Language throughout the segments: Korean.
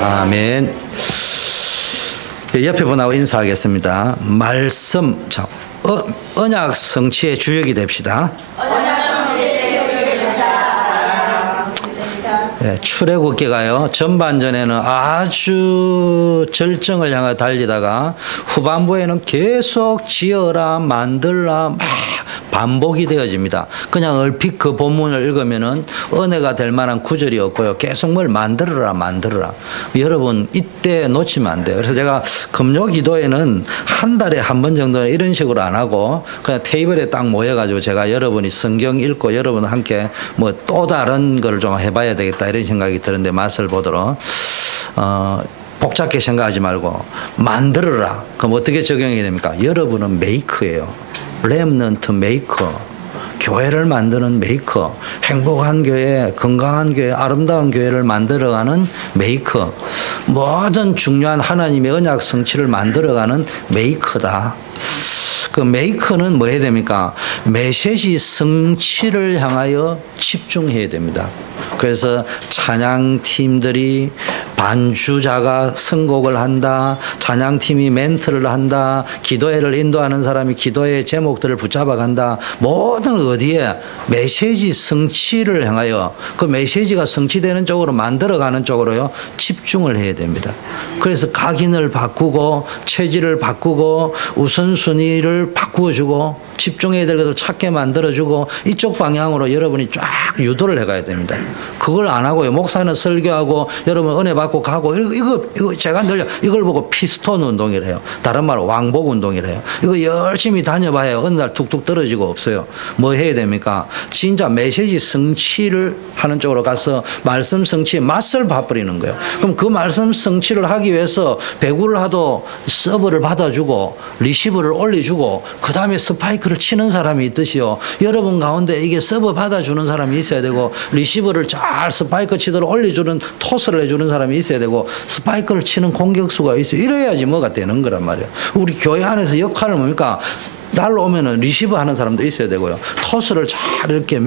아멘. 옆에 분하고 인사하겠습니다. 말씀, 언약 성취의 주역이 됩시다. 네, 출애굽기가요 전반전에는 아주 절정을 향해 달리다가 후반부에는 계속 지어라 만들라 막 반복이 되어집니다. 그냥 얼핏 그 본문을 읽으면은 은혜가 될 만한 구절이 없고요. 계속 뭘 만들어라 만들어라. 여러분 이때 놓치면 안 돼요. 그래서 제가 금요 기도에는 한 달에 한 번 정도는 이런 식으로 안 하고 그냥 테이블에 딱 모여가지고 제가 여러분이 성경 읽고 여러분 함께 뭐 또 다른 걸 좀 해봐야 되겠다 이런 생각이 드는데 맛을 보도록 복잡하게 생각하지 말고 만들어라. 그럼 어떻게 적용이 됩니까? 여러분은 메이커예요. 렘넌트 메이커. 교회를 만드는 메이커. 행복한 교회, 건강한 교회, 아름다운 교회를 만들어가는 메이커. 모든 중요한 하나님의 언약 성취를 만들어가는 메이커다. 그 메이커는 뭐 해야 됩니까? 메시지 성취를 향하여 집중해야 됩니다. 그래서 찬양팀들이 반주자가 선곡을 한다. 찬양팀이 멘트를 한다. 기도회를 인도하는 사람이 기도회의 제목들을 붙잡아 간다. 모든 어디에 메시지 성취를 향하여 그 메시지가 성취되는 쪽으로 만들어가는 쪽으로요 집중을 해야 됩니다. 그래서 각인을 바꾸고 체질을 바꾸고 우선순위를 바꾸어주고 집중해야 될 것을 찾게 만들어주고 이쪽 방향으로 여러분이 쫙 유도를 해가야 됩니다. 그걸 안 하고요. 목사는 설교하고 여러분 은혜 받고 가고 이거 제가 늘 이걸 보고 피스톤 운동이라 해요. 다른 말로 왕복 운동이라 해요. 이거 열심히 다녀봐야 어느 날 툭툭 떨어지고 없어요. 뭐 해야 됩니까? 진짜 메시지 성취를 하는 쪽으로 가서 말씀 성취에 맛을 봐버리는 거예요. 그럼 그 말씀 성취를 하기 위해서 배구를 하도 서브를 받아주고 리시브를 올려주고 그 다음에 스파이크를 치는 사람이 있듯이요. 여러분 가운데 이게 서브 받아주는 사람이 있어야 되고 리시브를 잘 스파이크 치도록 올려주는 토스를 해주는 사람이 있어야 되고 스파이크를 치는 공격수가 있어요. 이래야지 뭐가 되는 거란 말이에요. 우리 교회 안에서 역할을 뭡니까? 날로 오면은 리시브 하는 사람도 있어야 되고요. 토스를 잘 이렇게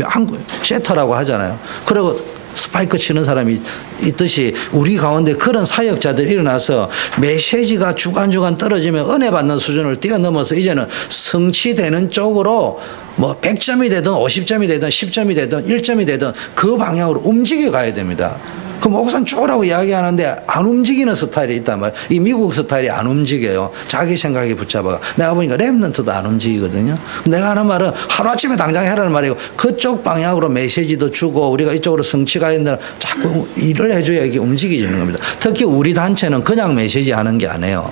세터라고 하잖아요. 그리고 스파이크 치는 사람이 있듯이 우리 가운데 그런 사역자들이 일어나서 메시지가 주간주간 떨어지면 은혜 받는 수준을 뛰어넘어서 이제는 성취되는 쪽으로 뭐 100점이 되든 50점이 되든 10점이 되든 1점이 되든 그 방향으로 움직여 가야 됩니다. 그 목사는 쭉라고 이야기하는데 안 움직이는 스타일이 있단 말이에요. 이 미국 스타일이 안 움직여요. 자기 생각에 붙잡아. 내가 보니까 랩런트도 안 움직이거든요. 내가 하는 말은 하루아침에 당장 해라는 말이고 그쪽 방향으로 메시지도 주고 우리가 이쪽으로 성취가 된다 자꾸 일을 해줘야 이게 움직이지는 겁니다. 특히 우리 단체는 그냥 메시지 하는 게 아니에요.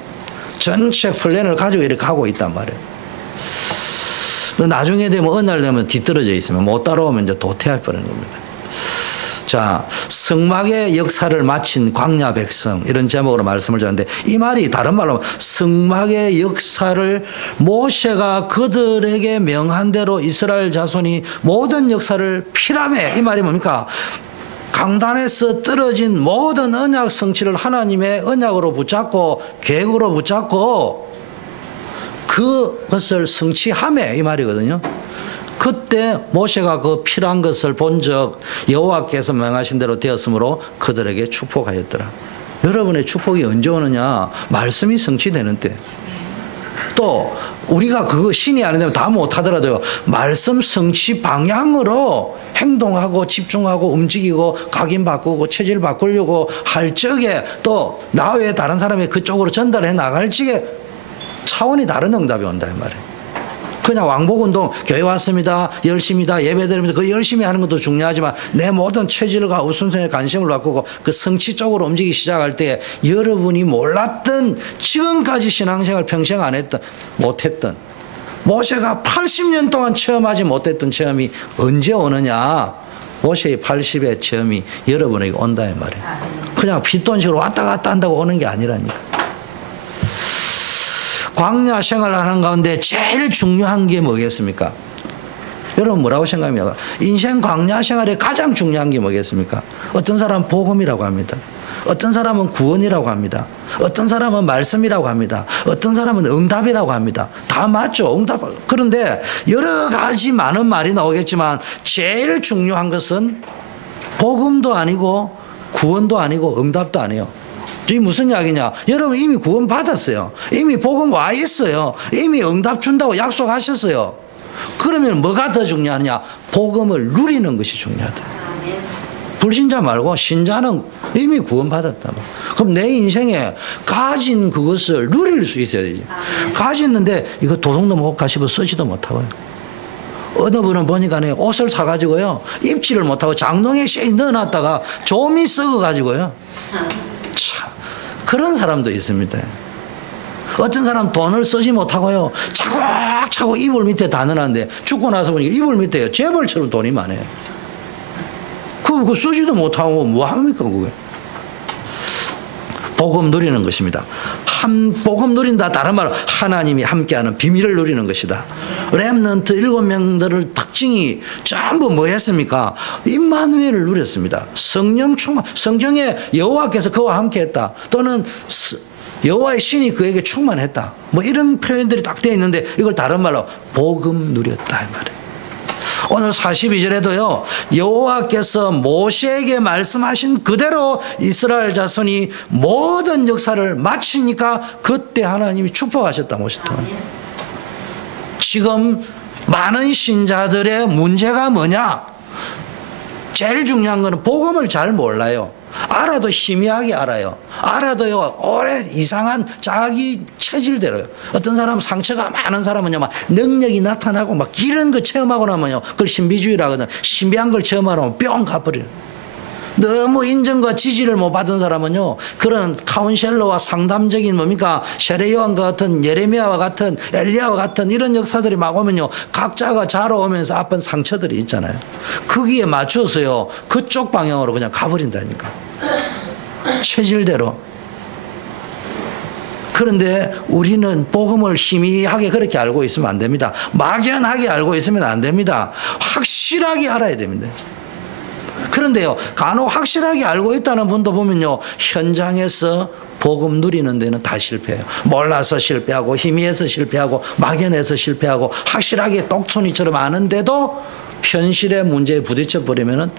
전체 플랜을 가지고 이렇게 가고 있단 말이에요. 나중에 되면 어느 날 되면 뒤떨어져 있으면 못 따라오면 이제 도태할 뻔한 겁니다. 자, 성막의 역사를 마친 광야 백성 이런 제목으로 말씀을 드렸는데 이 말이 다른 말로 성막의 역사를 모세가 그들에게 명한 대로 이스라엘 자손이 모든 역사를 피라메 이 말이 뭡니까? 강단에서 떨어진 모든 언약 성취를 하나님의 언약으로 붙잡고 계획으로 붙잡고 그것을 성취하매 이 말이거든요. 그때 모세가 그 필요한 것을 본 적 여호와께서 명하신 대로 되었으므로 그들에게 축복하였더라. 여러분의 축복이 언제 오느냐? 말씀이 성취되는 때. 또 우리가 그거 신이 아니면 다 못하더라도요. 말씀 성취 방향으로 행동하고 집중하고 움직이고 각인 바꾸고 체질 바꾸려고 할 적에 또 나 외에 다른 사람이 그쪽으로 전달해 나갈 적에 차원이 다른 응답이 온다 이 말이에요. 그냥 왕복운동 교회 왔습니다. 열심히다 예배드립니다. 그 열심히 하는 것도 중요하지만 내 모든 체질과 우선순위에 관심을 바꾸고 그 성취 쪽으로 움직이기 시작할 때 여러분이 몰랐던 지금까지 신앙생활 평생 안 했던 못했던 모세가 80년 동안 체험하지 못했던 체험이 언제 오느냐. 모세의 80의 체험이 여러분에게 온다 이 말이에요. 그냥 빗돈식으로 왔다 갔다 한다고 오는 게 아니라니까. 광야 생활을 하는 가운데 제일 중요한 게 뭐겠습니까? 여러분 뭐라고 생각합니까? 인생 광야 생활에 가장 중요한 게 뭐겠습니까? 어떤 사람은 복음이라고 합니다. 어떤 사람은 구원이라고 합니다. 어떤 사람은 말씀이라고 합니다. 어떤 사람은 응답이라고 합니다. 다 맞죠. 응답. 그런데 여러 가지 많은 말이 나오겠지만 제일 중요한 것은 복음도 아니고 구원도 아니고 응답도 아니에요. 이게 무슨 이야기냐? 여러분 이미 구원 받았어요. 이미 복음 와 있어요. 이미 응답 준다고 약속하셨어요. 그러면 뭐가 더 중요하냐? 복음을 누리는 것이 중요하다. 불신자 말고 신자는 이미 구원 받았다. 그럼 내 인생에 가진 그것을 누릴 수 있어야 되지. 가졌는데 이거 도둑도 못 가시고 쓰지도 못하고요. 어느 분은 보니까 옷을 사가지고요, 입지를 못하고 장롱에 넣어놨다가 좀이 썩어가지고요. 참, 그런 사람도 있습니다. 어떤 사람 돈을 쓰지 못하고요, 차곡차곡 이불 밑에 다 넣어놨는데 죽고 나서 보니까 이불 밑에 재벌처럼 돈이 많아요. 그거 쓰지도 못하고 뭐 합니까, 그게? 복음 누리는 것입니다. 복음 누린다, 다른 말로 하나님이 함께하는 비밀을 누리는 것이다. 렘넌트 7명들의 특징이 전부 뭐 했습니까? 임마누엘을 누렸습니다. 성령 충만, 성경에 여호와께서 그와 함께했다, 또는 여호와의 신이 그에게 충만했다, 뭐 이런 표현들이 딱 되어 있는데 이걸 다른 말로 복음 누렸다 이 말이에요. 오늘 42절에도요, 여호와께서 모세에게 말씀하신 그대로 이스라엘 자손이 모든 역사를 마치니까 그때 하나님이 축복하셨다, 모세도. 지금 많은 신자들의 문제가 뭐냐? 제일 중요한 거는 복음을 잘 몰라요. 알아도 희미하게 알아요. 알아도요, 오래 이상한 자기 체질대로요. 어떤 사람은 상처가 많은 사람은요, 막 능력이 나타나고 막 이런 거 체험하고 나면요, 그걸 신비주의라거든. 신비한 걸 체험하면 뿅 가버려요. 너무 인정과 지지를 못 받은 사람은요, 그런 카운셀러와 상담적인 뭡니까, 세례요한과 같은, 예레미야와 같은, 엘리야와 같은 이런 역사들이 막 오면요, 각자가 자라오면서 아픈 상처들이 있잖아요. 거기에 맞춰서요, 그쪽 방향으로 그냥 가버린다니까, 체질대로. 그런데 우리는 복음을 희미하게 그렇게 알고 있으면 안 됩니다. 막연하게 알고 있으면 안 됩니다. 확실하게 알아야 됩니다. 그런데요, 간혹 확실하게 알고 있다는 분도 보면요, 현장에서 복음 누리는 데는 다 실패해요. 몰라서 실패하고, 희미해서 실패하고, 막연해서 실패하고, 확실하게 똑순이처럼 아는데도 현실의 문제에 부딪혀 버리면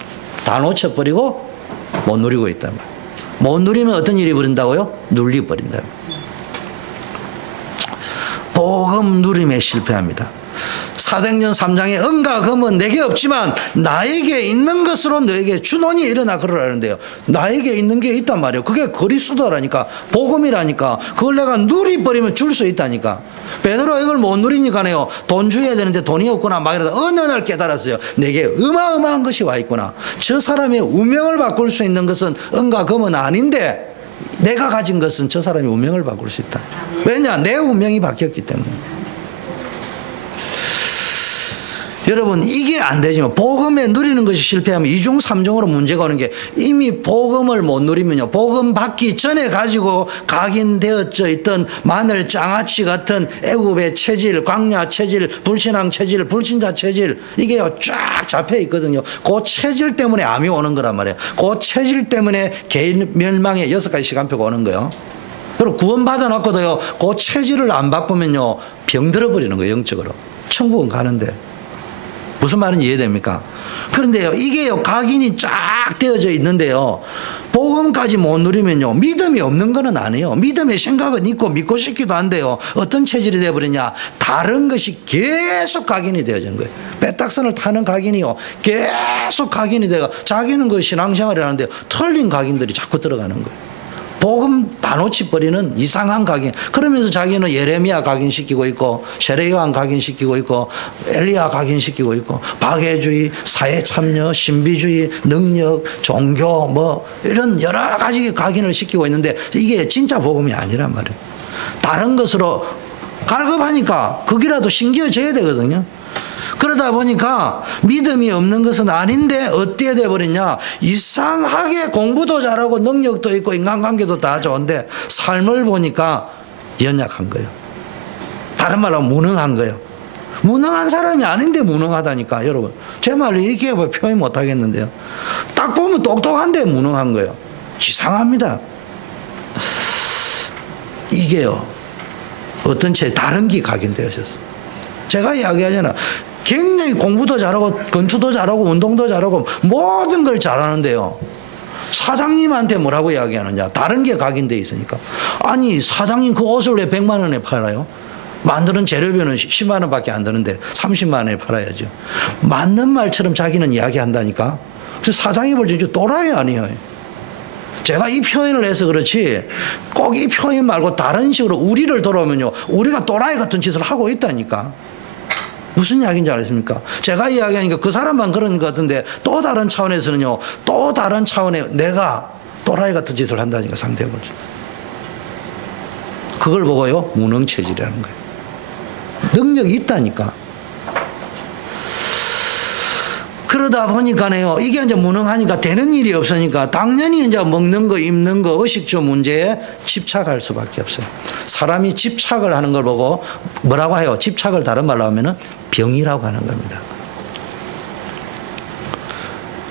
다 놓쳐버리고 못 누리고 있단 말이에요. 못 누리면 어떤 일이 벌어진다고요? 눌려버린다. 복음 누림에 실패합니다. 사도행전 3장에 은과 금은 내게 없지만 나에게 있는 것으로 너에게 주노니 일어나 그러라는데요. 나에게 있는 게 있단 말이에요. 그게 그리스도라니까, 복음이라니까. 그걸 내가 누리버리면 줄 수 있다니까. 베드로 이걸 못 누리니까요, 돈 줘야 되는데 돈이 없구나 막 이러다 어느 날 깨달았어요. 내게 어마어마한 것이 와 있구나. 저 사람의 운명을 바꿀 수 있는 것은 은과 금은 아닌데 내가 가진 것은 저 사람의 운명을 바꿀 수 있다. 왜냐? 내 운명이 바뀌었기 때문에. 여러분, 이게 안 되지만 복음에 누리는 것이 실패하면 2중 3중으로 문제가 오는 게, 이미 복음을 못 누리면요, 복음 받기 전에 가지고 각인되어져 있던 마늘 장아찌 같은 애굽의 체질, 광야 체질, 불신앙 체질, 불신자 체질, 이게 쫙 잡혀 있거든요. 그 체질 때문에 암이 오는 거란 말이에요. 그 체질 때문에 개인 멸망의 6가지 시간표가 오는 거예요. 그리고 구원 받아놨고도요, 그 체질을 안 바꾸면요, 병들어 버리는 거예요. 영적으로. 천국은 가는데. 무슨 말인지 이해됩니까? 그런데요, 이게요, 각인이 쫙 되어져 있는데요, 복음까지 못 누리면요, 믿음이 없는 건 아니에요. 믿음의 생각은 있고 믿고 싶기도 한데요, 어떤 체질이 되어버리냐? 다른 것이 계속 각인이 되어지는 거예요. 빼딱선을 타는 각인이요, 계속 각인이 되고, 자기는 그 신앙생활을 하는데 틀린 각인들이 자꾸 들어가는 거예요. 복음 다 놓치버리는 이상한 각인. 그러면서 자기는 예레미야 각인시키고 있고, 세례요한 각인시키고 있고, 엘리야 각인시키고 있고, 박애주의, 사회참여, 신비주의, 능력, 종교 뭐 이런 여러 가지 각인을 시키고 있는데 이게 진짜 복음이 아니란 말이에요. 다른 것으로 갈급하니까 거기라도 신기해져야 되거든요. 그러다 보니까 믿음이 없는 것은 아닌데 어떻게 돼버렸냐? 이상하게 공부도 잘하고 능력도 있고 인간관계도 다 좋은데 삶을 보니까 연약한 거예요. 다른 말로 무능한 거예요. 무능한 사람이 아닌데 무능하다니까. 여러분, 제 말로 이렇게 표현 못하겠는데요, 딱 보면 똑똑한데 무능한 거예요. 이상합니다. 이게요, 어떤 다른 기 각인되어졌어. 제가 이야기하잖아, 굉장히 공부도 잘하고 건투도 잘하고 운동도 잘하고 모든 걸 잘하는데요, 사장님한테 뭐라고 이야기하느냐. 다른 게 각인돼 있으니까. 아니 사장님 그 옷을 왜 100만 원에 팔아요? 만드는 재료비는 10만 원밖에 안 드는데 30만 원에 팔아야죠. 맞는 말처럼 자기는 이야기한다니까. 그래서 사장이 볼 때 또라이 아니에요. 제가 이 표현을 해서 그렇지 꼭 이 표현 말고 다른 식으로 우리를 돌아오면요. 우리가 또라이 같은 짓을 하고 있다니까. 무슨 이야기인지 알겠습니까? 제가 이야기하니까 그 사람만 그런 것 같은데 또 다른 차원에서는요. 또 다른 차원에 내가 또라이 같은 짓을 한다니까 상대해보죠. 그걸 보고요. 무능체질이라는 거예요. 능력이 있다니까. 그러다 보니까요, 이게 이제 무능하니까 되는 일이 없으니까 당연히 이제 먹는 거, 입는 거, 의식주 문제에 집착할 수밖에 없어요. 사람이 집착을 하는 걸 보고 뭐라고 해요? 집착을 다른 말로 하면은 병이라고 하는 겁니다.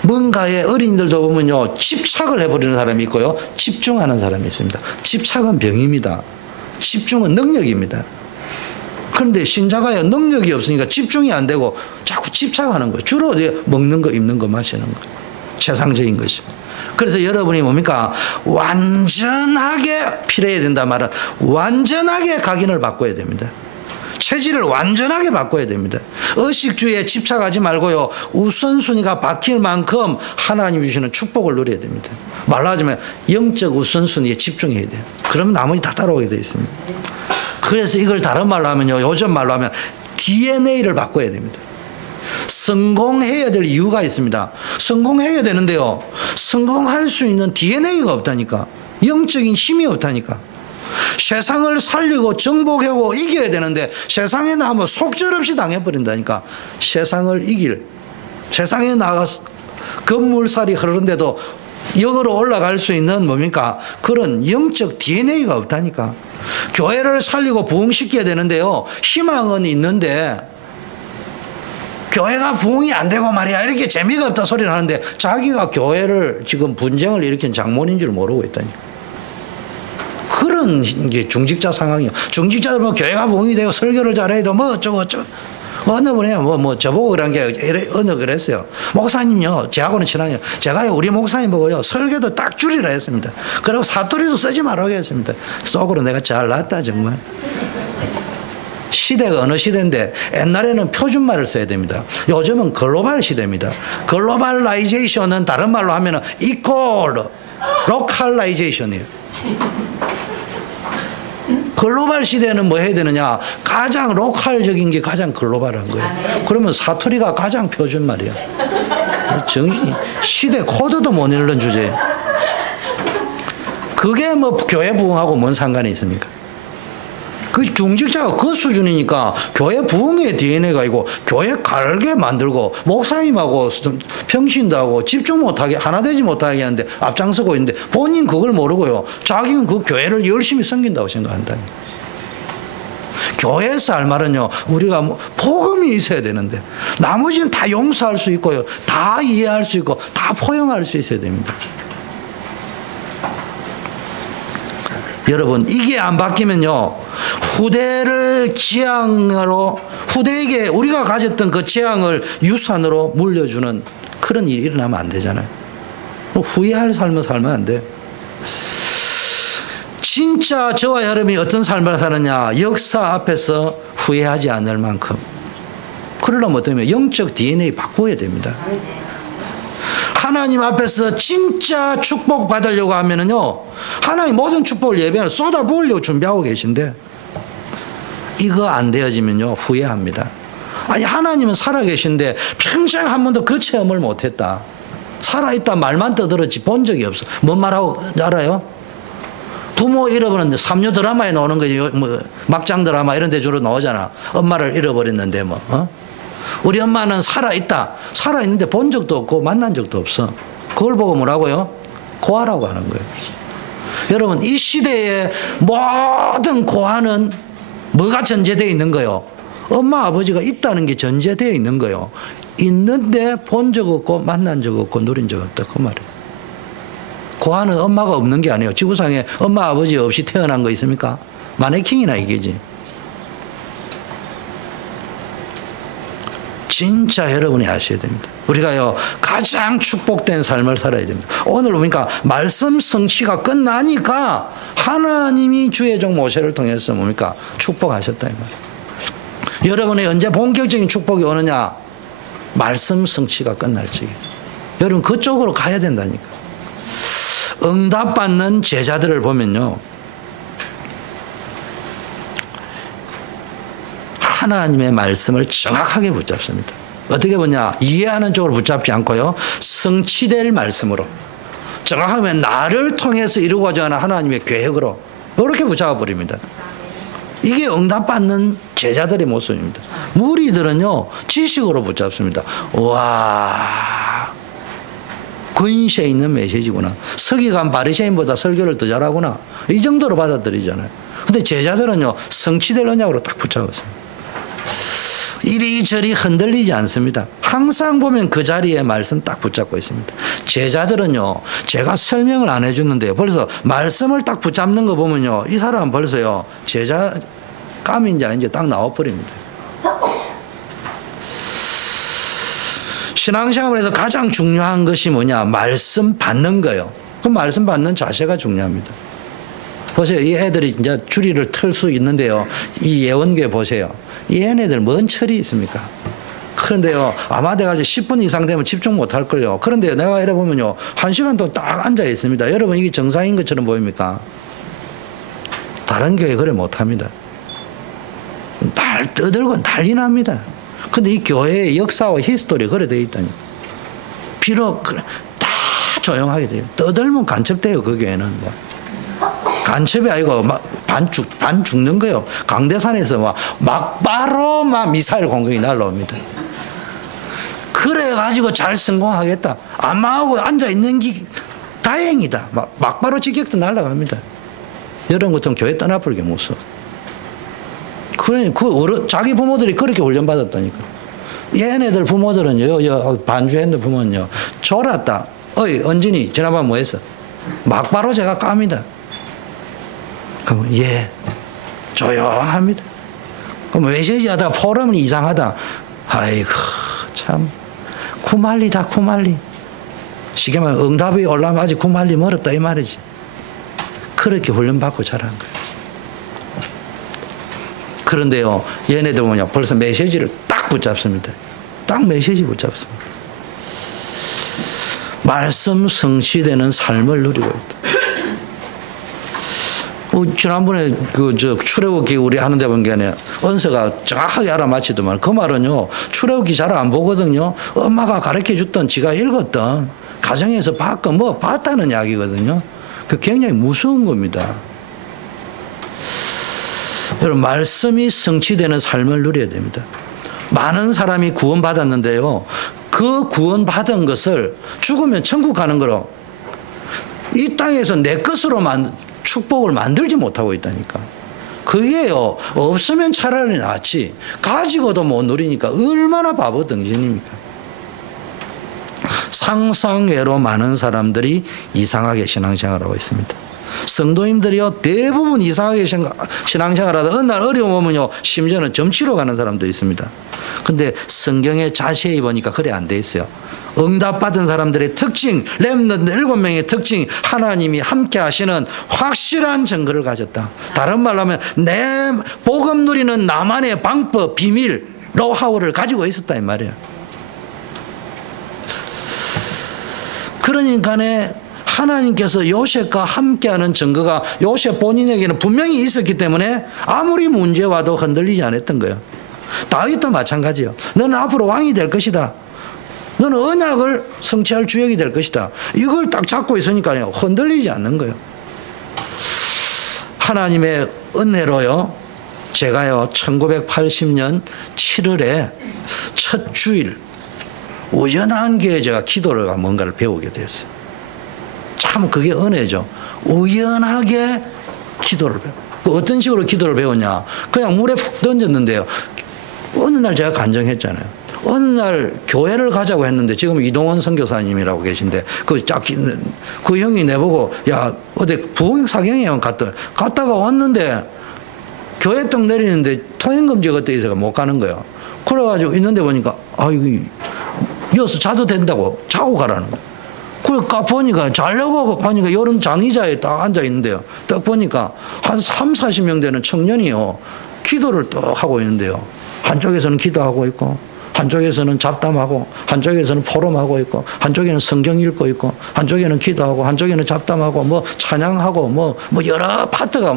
뭔가에 어린이들도 보면요, 집착을 해버리는 사람이 있고요, 집중하는 사람이 있습니다. 집착은 병입니다. 집중은 능력입니다. 그런데 신자가요, 능력이 없으니까 집중이 안 되고 자꾸 집착하는 거예요. 주로 먹는 거, 입는 거, 마시는 거. 최상적인 것이. 그래서 여러분이 뭡니까? 완전하게 필요해야 된다 말은 완전하게 각인을 바꿔야 됩니다. 체질을 완전하게 바꿔야 됩니다. 의식주의에 집착하지 말고요. 우선순위가 바뀔 만큼 하나님 주시는 축복을 누려야 됩니다. 말로 하자면 영적 우선순위에 집중해야 돼요. 그러면 나머지 다 따라오게 되어 있습니다. 그래서 이걸 다른 말로 하면요. 요즘 말로 하면 DNA를 바꿔야 됩니다. 성공해야 될 이유가 있습니다. 성공해야 되는데요. 성공할 수 있는 DNA가 없다니까. 영적인 힘이 없다니까. 세상을 살리고 정복하고 이겨야 되는데 세상에 나가면 속절없이 당해버린다니까. 세상을 이길, 세상에 나가서 건물살이 흐르는데도 역으로 올라갈 수 있는 뭡니까? 그런 영적 DNA가 없다니까. 교회를 살리고 부흥시켜야 되는데요. 희망은 있는데 교회가 부흥이 안 되고 말이야. 이렇게 재미가 없다 소리를 하는데 자기가 교회를 지금 분쟁을 일으킨 장모인 줄 모르고 있다니까. 그런 게 중직자 상황이요. 중직자들 뭐 교회가 부흥이 되고 설교를 잘해도 뭐 어쩌고 어쩌고. 어느 분이 뭐 저보고 그런 게 어느 그랬어요. 목사님요, 제하고는 친하요. 제가요 우리 목사님 보고요 설교도 딱 줄이라 했습니다. 그리고 사투리도 쓰지 말라고 했습니다. 속으로 내가 잘났다 정말. 시대가 어느 시대인데 옛날에는 표준말을 써야 됩니다. 요즘은 글로벌 시대입니다. 글로벌라이제이션은 다른 말로 하면은 이퀄 로컬라이제이션이에요. 글로벌 시대는 뭐 해야 되느냐? 가장 로컬적인 게 가장 글로벌한 거예요. 그러면 사투리가 가장 표준말이야. 정신, 시대 코드도 못 읽는 주제예요. 그게 뭐 교회 부흥하고 뭔 상관이 있습니까? 그 중직자가 그 수준이니까 교회 부흥의 DNA가 있고 교회 갈게 만들고 목사님하고 평신도 하고 집중 못하게 하나 되지 못하게 하는데 앞장서고 있는데 본인 그걸 모르고요. 자기는 그 교회를 열심히 섬긴다고 생각한다. 교회에서 할 말은요. 우리가 뭐 복음이 있어야 되는데 나머지는 다 용서할 수 있고요. 다 이해할 수 있고 다 포용할 수 있어야 됩니다. 여러분 이게 안 바뀌면요. 후대를 지향으로 후대에게 우리가 가졌던 그 지향을 유산으로 물려주는 그런 일이 일어나면 안 되잖아요. 후회할 삶을 살면 안 돼. 진짜 저와 여러분이 어떤 삶을 사느냐. 역사 앞에서 후회하지 않을 만큼. 그러려면 어떠면 영적 DNA 바꾸어야 됩니다. 하나님 앞에서 진짜 축복 받으려고 하면은요, 하나님 모든 축복을 예배하는 쏟아 부으려고 준비하고 계신데, 이거 안 되어지면요, 후회합니다. 아니, 하나님은 살아계신데, 평생 한 번도 그 체험을 못했다. 살아있다 말만 떠들었지 본 적이 없어. 뭔 말하고 알아요? 부모 잃어버렸는데, 삼류 드라마에 나오는 거지, 뭐, 막장 드라마 이런 데 주로 나오잖아. 엄마를 잃어버렸는데, 뭐, 우리 엄마는 살아있다. 살아있는데 본 적도 없고 만난 적도 없어. 그걸 보고 뭐라고요? 고아라고 하는 거예요. 여러분 이 시대의 모든 고아는 뭐가 전제되어 있는 거예요? 엄마 아버지가 있다는 게 전제되어 있는 거예요. 있는데 본 적 없고 만난 적 없고 누린 적 없다. 그 말이에요. 고아는 엄마가 없는 게 아니에요. 지구상에 엄마 아버지 없이 태어난 거 있습니까? 마네킹이나 이게지. 진짜 여러분이 아셔야 됩니다. 우리가요 가장 축복된 삶을 살아야 됩니다. 오늘 보니까 말씀 성취가 끝나니까 하나님이 주의 종 모세를 통해서 뭡니까 축복하셨다 이 말이에요. 여러분의 언제 본격적인 축복이 오느냐? 말씀 성취가 끝날 적에. 여러분 그쪽으로 가야 된다니까. 응답받는 제자들을 보면요, 하나님의 말씀을 정확하게 붙잡습니다. 어떻게 보냐? 이해하는 쪽으로 붙잡지 않고요, 성취될 말씀으로, 정확하게 나를 통해서 이루어져 가는 하나님의 계획으로 이렇게 붙잡아 버립니다. 이게 응답받는 제자들의 모습입니다. 무리들은요 지식으로 붙잡습니다. 와, 근시에 있는 메시지구나. 서기관 바리새인보다 설교를 더 잘하구나. 이 정도로 받아들이잖아요. 근데 제자들은요 성취될 언약으로 딱 붙잡았습니다. 이리저리 흔들리지 않습니다. 항상 보면 그 자리에 말씀 딱 붙잡고 있습니다. 제자들은요 제가 설명을 안 해주는데요 벌써 말씀을 딱 붙잡는 거 보면요 이 사람은 벌써요 제자 감인지 아닌지 딱 나와버립니다. 신앙생활에서 가장 중요한 것이 뭐냐? 말씀 받는 거예요. 그 말씀 받는 자세가 중요합니다. 보세요. 이 애들이 이제 주리를 틀 수 있는데요. 이 예원교회 보세요. 이 애네들 뭔 철이 있습니까? 그런데요, 아마 내가 이제 10분 이상 되면 집중 못 할 거예요. 그런데 내가 이래 보면요, 1시간 또 딱 앉아 있습니다. 여러분, 이게 정상인 것처럼 보입니까? 다른 교회 그래 못 합니다. 떠들고 난리 납니다. 근데 이 교회의 역사와 히스토리 그래 되어 있다니. 비록 다 조용하게 돼요. 떠들면 간첩돼요. 그 교회는. 간첩이 아니고 반 죽는 거예요. 강대산에서 막바로 미사일 공격이 날라옵니다. 그래가지고 잘 성공하겠다. 아마하고 앉아있는 게 다행이다. 막바로 직격도 날라갑니다. 이런 것들은 교회 떠나버리게 무서워. 자기 부모들이 그렇게 훈련받았다니까. 얘네들 부모들은요, 반주했는 부모는요, 졸았다. 어이, 언진이, 지난번 뭐 했어? 막바로 제가 깝니다. 그러면, 예, 조용합니다. 그럼 메시지 하다가 포럼은 이상하다. 아이고, 참, 구말리다, 구말리. 쉽게 말하면 응답이 올라오면 아직 구말리 멀었다, 이 말이지. 그렇게 훈련받고 자란 거예요. 그런데요, 얘네들 뭐냐, 벌써 메시지를 딱 붙잡습니다. 딱 메시지 붙잡습니다. 말씀 성취되는 삶을 누리고 있다. 지난번에 출애굽기 우리 하는데 본 게 아니라 언서가 정확하게 알아맞히더만 그 말은요, 출애굽기 잘 안 보거든요. 엄마가 가르쳐 줬던 지가 읽었던 가정에서 봤다는 이야기거든요. 그 굉장히 무서운 겁니다. 여러분, 말씀이 성취되는 삶을 누려야 됩니다. 많은 사람이 구원받았는데요, 그 구원받은 것을 죽으면 천국 가는 거로 이 땅에서 내 것으로 축복을 만들지 못하고 있다니까. 그게요, 없으면 차라리 낫지, 가지고도 못 누리니까 얼마나 바보 덩신입니까? 상상외로 많은 사람들이 이상하게 신앙생활하고 있습니다. 성도님들이요, 대부분 이상하게 신앙생활하다 어느 날 어려움 오면요, 심지어는 점치러 가는 사람도 있습니다. 근데 성경에 자세히 보니까 그래 안 돼 있어요. 응답받은 사람들의 특징, 렘넌트 7명의 특징, 하나님이 함께 하시는 확실한 증거를 가졌다. 다른 말로 하면 내 복음 누리는 나만의 방법, 비밀, 노하우를 가지고 있었다 이 말이에요. 그러니까 하나님께서 요셉과 함께하는 증거가 요셉 본인에게는 분명히 있었기 때문에 아무리 문제 와도 흔들리지 않았던 거예요. 다윗도 마찬가지예요. 너는 앞으로 왕이 될 것이다. 너는 언약을 성취할 주역이 될 것이다. 이걸 딱 잡고 있으니까요, 흔들리지 않는 거예요. 하나님의 은혜로요, 제가요 1980년 7월에 첫 주일 우연한 기회에 제가 기도를 뭔가를 배우게 됐어요. 참 그게 은혜죠. 우연하게 기도를 배워. 어떤 식으로 기도를 배웠냐? 그냥 물에 푹 던졌는데요, 어느 날 제가 간증했잖아요. 어느 날 교회를 가자고 했는데, 지금 이동원 선교사님이라고 계신데 그 형이 내보고 야 어디 부흥사경회원 갔다가 왔는데 교회 떡 내리는데 통행금지가 어떻게 있어서 못 가는 거예요. 그래가지고 있는데 보니까 이거 이어서 자도 된다고 자고 가라는 거예요. 그래 딱 보니까 자려고 보니까 여름 장의자에 딱 앉아 있는데요. 딱 보니까 한 3, 40명 되는 청년이요. 기도를 딱 하고 있는데요. 한쪽에서는 기도하고 있고 한쪽에서는 잡담하고 한쪽에서는 포럼하고 있고 한쪽에는 성경 읽고 있고 한쪽에는 기도하고 한쪽에는 잡담하고 뭐 찬양하고 뭐 여러 파트가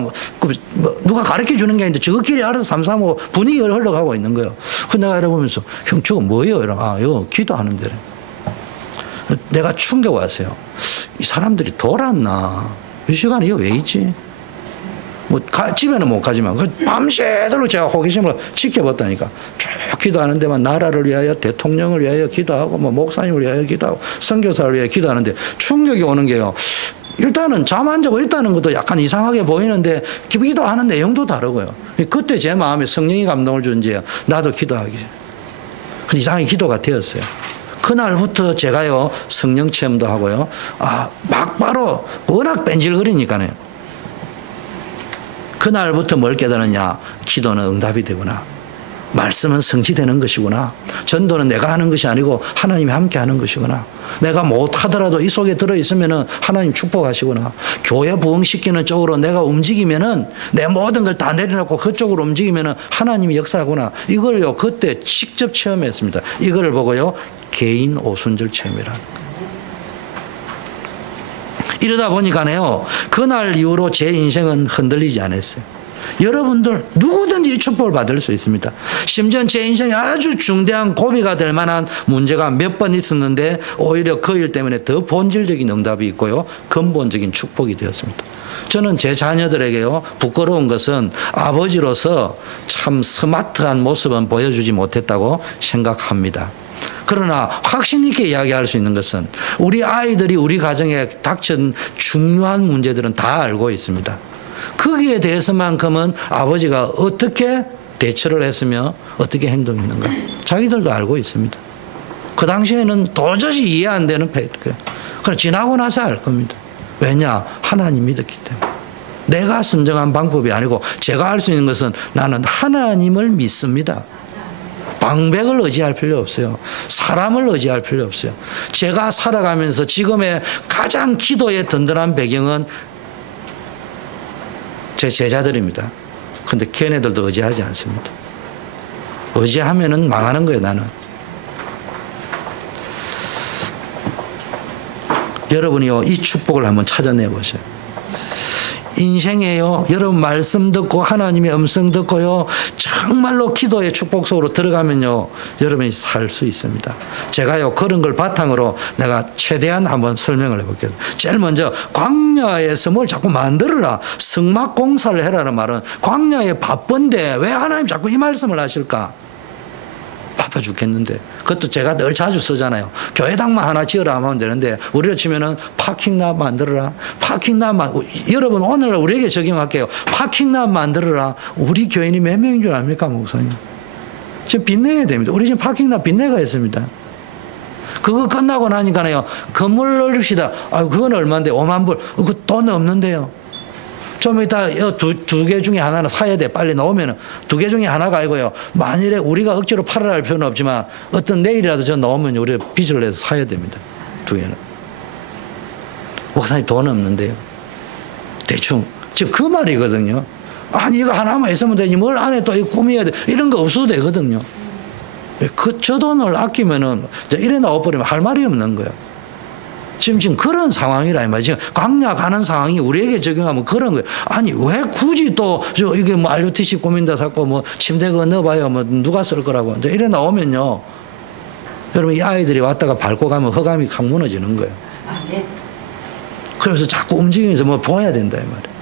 누가 가르쳐 주는 게 아닌데 저것끼리 알아서 삼삼하고 분위기가 흘러가고 있는 거예요. 그 내가 알아보면서 형 저거 뭐예요? 이러면 이거 기도하는 데래. 내가 충격 왔어요. 이 사람들이 돌았나? 이 시간에 이거 왜 있지? 집에는 못 가지만 밤새도록 제가 호기심을 지켜봤다니까. 쭉 기도하는 데만 나라를 위하여 대통령을 위하여 기도하고 목사님을 위하여 기도하고 선교사를 위하여 기도하는데 충격이 오는 게요. 일단은 잠 안 자고 있다는 것도 약간 이상하게 보이는데 기도하는 내용도 다르고요. 그때 제 마음에 성령이 감동을 준지 나도 기도하기. 근데 이상하게 기도가 되었어요. 그날부터 제가요 성령 체험도 하고요. 막바로 워낙 뺀질거리니까요. 그날부터 뭘 깨달았냐? 기도는 응답이 되구나. 말씀은 성취되는 것이구나. 전도는 내가 하는 것이 아니고 하나님이 함께 하는 것이구나. 내가 못하더라도 이 속에 들어있으면 하나님 축복하시구나. 교회 부흥시키는 쪽으로 내가 움직이면 내 모든 걸 다 내려놓고 그쪽으로 움직이면 하나님이 역사하구나. 이걸요 그때 직접 체험했습니다. 이걸 보고요 개인 오순절 체험이라는 거예요. 이러다 보니까요 그날 이후로 제 인생은 흔들리지 않았어요. 여러분들 누구든지 이 축복을 받을 수 있습니다. 심지어 제 인생에 아주 중대한 고비가 될 만한 문제가 몇 번 있었는데 오히려 그 일 때문에 더 본질적인 응답이 있고요 근본적인 축복이 되었습니다. 저는 제 자녀들에게요 부끄러운 것은 아버지로서 참 스마트한 모습은 보여주지 못했다고 생각합니다. 그러나 확신 있게 이야기할 수 있는 것은 우리 아이들이 우리 가정에 닥친 중요한 문제들은 다 알고 있습니다. 거기에 대해서만큼은 아버지가 어떻게 대처를 했으며 어떻게 행동했는가 자기들도 알고 있습니다. 그 당시에는 도저히 이해 안 되는 팩트예요. 그러나 지나고 나서 알 겁니다. 왜냐? 하나님 믿었기 때문에. 내가 선정한 방법이 아니고 제가 할 수 있는 것은 나는 하나님을 믿습니다. 방백을 의지할 필요 없어요. 사람을 의지할 필요 없어요. 제가 살아가면서 지금의 가장 기도의 든든한 배경은 제 제자들입니다. 그런데 걔네들도 의지하지 않습니다. 의지하면은 망하는 거예요, 나는. 여러분이요, 이 축복을 한번 찾아내 보세요. 인생에요, 여러분 말씀 듣고 하나님의 음성 듣고요, 정말로 기도의 축복 속으로 들어가면요, 여러분이 살 수 있습니다. 제가요, 그런 걸 바탕으로 내가 최대한 한번 설명을 해볼게요. 제일 먼저, 광야에서 뭘 자꾸 만들어라. 성막 공사를 해라는 말은 광야에 바쁜데 왜 하나님 자꾸 이 말씀을 하실까? 바빠 죽겠는데. 그것도 제가 늘 자주 쓰잖아요. 교회당만 하나 지어라 하면 되는데 우리로 치면은 파킹lot 만들어라. 여러분 오늘 우리에게 적용할게요. 파킹lot 만들어라. 우리 교인이 몇 명인 줄 압니까, 목사님? 지금 빚내야 됩니다. 우리 지금 파킹lot 빚내가 있습니다. 그거 끝나고 나니까요, 건물 올립시다. 그건 얼마인데? 5만 불. 그 돈 없는데요. 좀 이따 두 개 중에 하나는 사야 돼. 빨리 나오면은 두 개 중에 하나가 아니고요. 만일에 우리가 억지로 팔아야 할 필요는 없지만 어떤 내일이라도 저 나오면 우리가 빚을 내서 사야 됩니다. 두 개는. 목사님 돈 없는데요. 대충. 지금 그 말이거든요. 아니 이거 하나만 있으면 되니 뭘 안에 또 꾸며야 돼. 이런 거 없어도 되거든요. 저 돈을 아끼면은 이래 나와버리면 할 말이 없는 거예요. 지금 그런 상황이라 이 말이죠. 광야 가는 상황이 우리에게 적용하면 그런 거예요. 아니 왜 굳이 또 이게 뭐 RUTC 꾸민다 자꾸 뭐 침대 그거 넣어봐요. 뭐 누가 쓸 거라고. 이제 이래 나오면요, 여러분 이 아이들이 왔다가 밟고 가면 허감이 확 무너지는 거예요. 그래서 자꾸 움직이면서 뭐 보아야 된다 이 말이에요.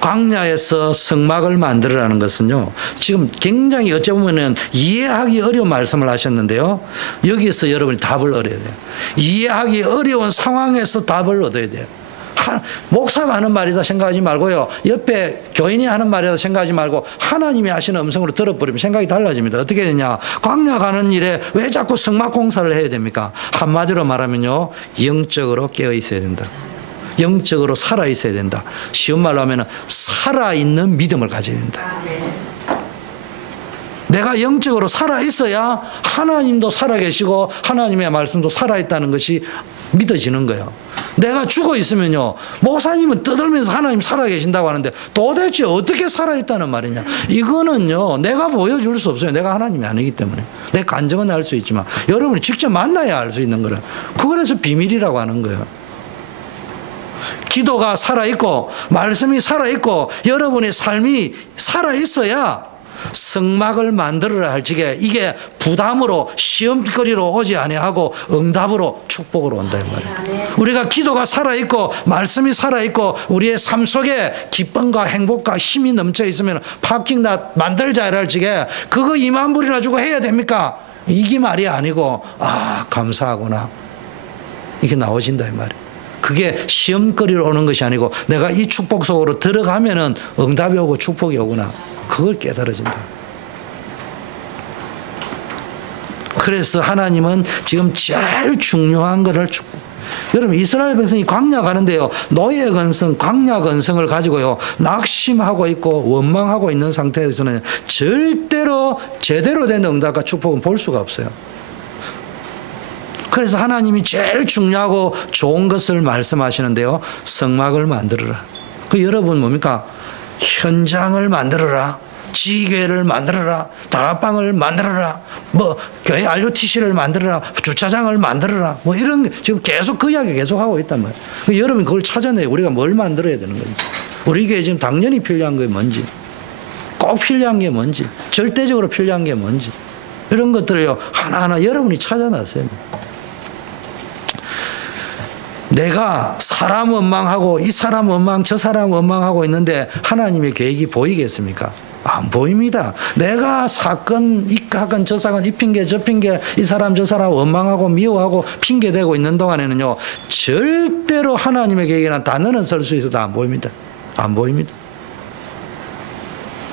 광야에서 성막을 만들어라는 것은요, 지금 굉장히 어찌 보면은 이해하기 어려운 말씀을 하셨는데요, 여기서 여러분이 답을 얻어야 돼요. 이해하기 어려운 상황에서 답을 얻어야 돼요. 목사가 하는 말이다 생각하지 말고요, 옆에 교인이 하는 말이다 생각하지 말고 하나님이 하시는 음성으로 들어버리면 생각이 달라집니다. 어떻게 되냐? 광야 가는 일에 왜 자꾸 성막 공사를 해야 됩니까? 한마디로 말하면요, 영적으로 깨어 있어야 된다. 영적으로 살아있어야 된다. 쉬운 말로 하면 살아있는 믿음을 가져야 된다. 내가 영적으로 살아있어야 하나님도 살아계시고 하나님의 말씀도 살아있다는 것이 믿어지는 거예요. 내가 죽어 있으면요, 목사님은 떠들면서 하나님 살아계신다고 하는데 도대체 어떻게 살아있다는 말이냐. 이거는요, 내가 보여줄 수 없어요. 내가 하나님이 아니기 때문에. 내 감정은 알 수 있지만 여러분이 직접 만나야 알 수 있는 거예요. 그래서 비밀이라고 하는 거예요. 기도가 살아있고 말씀이 살아있고 여러분의 삶이 살아있어야 성막을 만들어라 할 적에 이게 부담으로 시험거리로 오지 아니하고 응답으로 축복으로 온다 이 말이에요. 우리가 기도가 살아있고 말씀이 살아있고 우리의 삶 속에 기쁨과 행복과 힘이 넘쳐 있으면 파킹 나 만들자 할 적에 그거 2만 불이나 주고 해야 됩니까? 이게 말이 아니고 감사하구나 이게 나오신다 이 말이에요. 그게 시험거리로 오는 것이 아니고 내가 이 축복 속으로 들어가면은 응답이 오고 축복이 오구나. 그걸 깨달아진다. 그래서 하나님은 지금 제일 중요한 것을 여러분 이스라엘 백성이 광야 가는데요. 노예 건성, 광야 건성을 가지고요. 낙심하고 있고 원망하고 있는 상태에서는 절대로 제대로 된 응답과 축복은 볼 수가 없어요. 그래서 하나님이 제일 중요하고 좋은 것을 말씀하시는데요. 성막을 만들어라. 그 여러분 뭡니까? 현장을 만들어라. 지교회를 만들어라. 다락방을 만들어라. 교회 RUTC를 만들어라. 주차장을 만들어라. 이런 지금 계속 그 이야기 계속 하고 있단 말이에요. 여러분 그걸 찾아내요. 우리가 뭘 만들어야 되는 건지. 우리 교회에 지금 당연히 필요한 게 뭔지. 꼭 필요한 게 뭔지. 절대적으로 필요한 게 뭔지. 이런 것들을요. 하나하나 여러분이 찾아놨어요. 내가 사람 원망하고 이 사람 원망 저 사람 원망하고 있는데 하나님의 계획이 보이겠습니까? 안 보입니다. 내가 사건 이 사건 저 사건 이 핑계 저 핑계 이 사람 저 사람 원망하고 미워하고 핑계대고 있는 동안에는요 절대로 하나님의 계획이란 단어는 쓸 수 있어도 안 보입니다. 안 보입니다.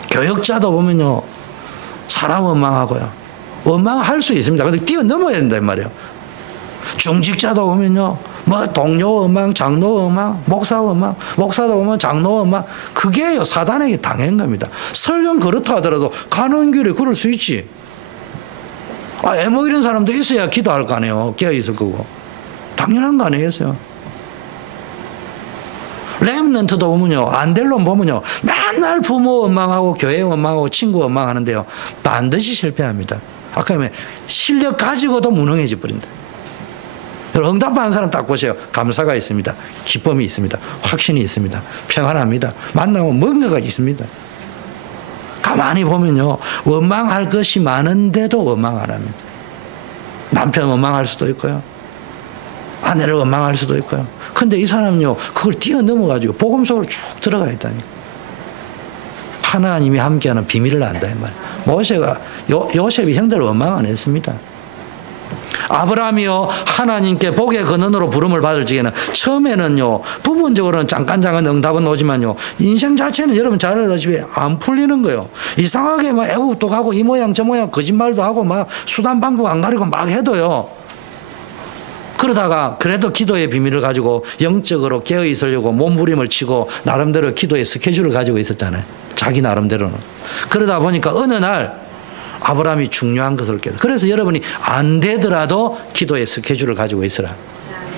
교역자도 보면요 사람 원망하고요 원망할 수 있습니다. 근데 뛰어넘어야 된단 말이에요. 중직자도 보면요 동료 원망, 장로 원망, 목사 원망, 목사도 보면 장로 원망. 그게요, 사단에게 당한 겁니다. 설령 그렇다 하더라도 가는 길에 그럴 수 있지. 애모 이런 사람도 있어야 기도할 거 아니에요. 깨어있을 거고. 당연한 거 아니겠어요? 렘넌트도 보면요, 안델론 보면요, 맨날 부모 원망하고 교회 원망하고 친구 원망하는데요, 반드시 실패합니다. 아까 하면 실력 가지고도 무능해져 버린다. 응답받는 사람 딱 보세요. 감사가 있습니다. 기쁨이 있습니다. 확신이 있습니다. 평안합니다. 만나면 뭔가가 있습니다. 가만히 보면요. 원망할 것이 많은데도 원망 안 합니다. 남편 원망할 수도 있고요. 아내를 원망할 수도 있고요. 근데 이 사람은요. 그걸 뛰어넘어가지고 복음 속으로 쭉 들어가 있다니까. 하나님이 함께하는 비밀을 안다 이 말이에요. 모세가 요셉이 형들 원망 안 했습니다. 아브라함이요 하나님께 복의 근원으로 부름을 받을 적에는 처음에는요 부분적으로는 잠깐 응답은 오지만요 인생 자체는 여러분 잘 알다시피 안 풀리는 거예요. 이상하게 막 애국도 가고 이 모양 저 모양 거짓말도 하고 막 수단 방법 안 가리고 막 해도요 그러다가 그래도 기도의 비밀을 가지고 영적으로 깨어 있으려고 몸부림을 치고 나름대로 기도의 스케줄을 가지고 있었잖아요. 자기 나름대로는. 그러다 보니까 어느 날 아브라함이 중요한 것을 깨달아. 그래서 여러분이 안 되더라도 기도의 스케줄을 가지고 있으라.